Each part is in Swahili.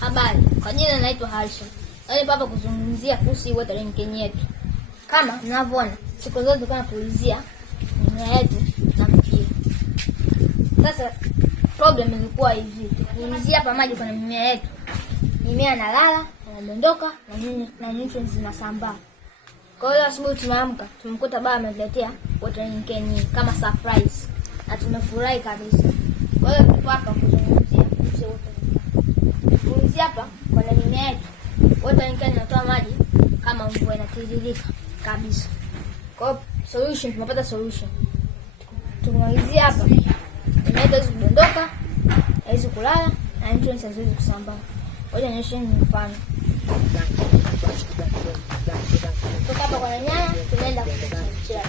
Habari, kwa jina naitwa Harrison. Leo hapa kuzungumzia kuhusu watering can yetu. Kama mnavyoona, siku zote tulikuwa tunapulizia mimea yetu na mpira. Sasa problem ilikuwa hivi, tukipulizia hapa maji kwa mimea yetu, mimea inalala, inadondoka na nutrients zinasambaa. Kwa hiyo asubuhi tunaamka, tumekuta baba ametuletea watering can kama surprise. Na tumefurahi kabisa. Kwa hiyo tupo hapa kuzungumzia kuhusu watering hapa kwa mimea yetu. Watering can inatoa maji kama mvua inatiririka kabisa. Kwa hiyo solution, tumepata solution. Tumalizia hapa. Inaweza kudondoka, haiwezi kulala na nutrients haziwezi kusambaa. Ngoja nionyeshe mfano. Kutoka hapa kwa nyanya tunaenda kuchemshia.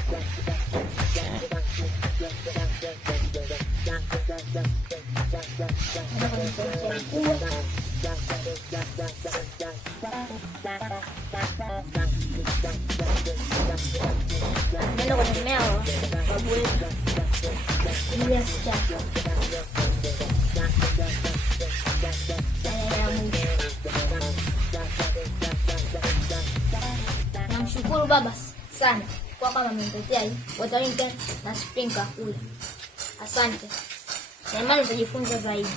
Nenda kwenye mmea wa babueli. Kulia sichaka. Namshukuru baba sana kwa kama ameniletea hii watering can na sprinkler kule. Asante. Na imani utajifunza zaidi.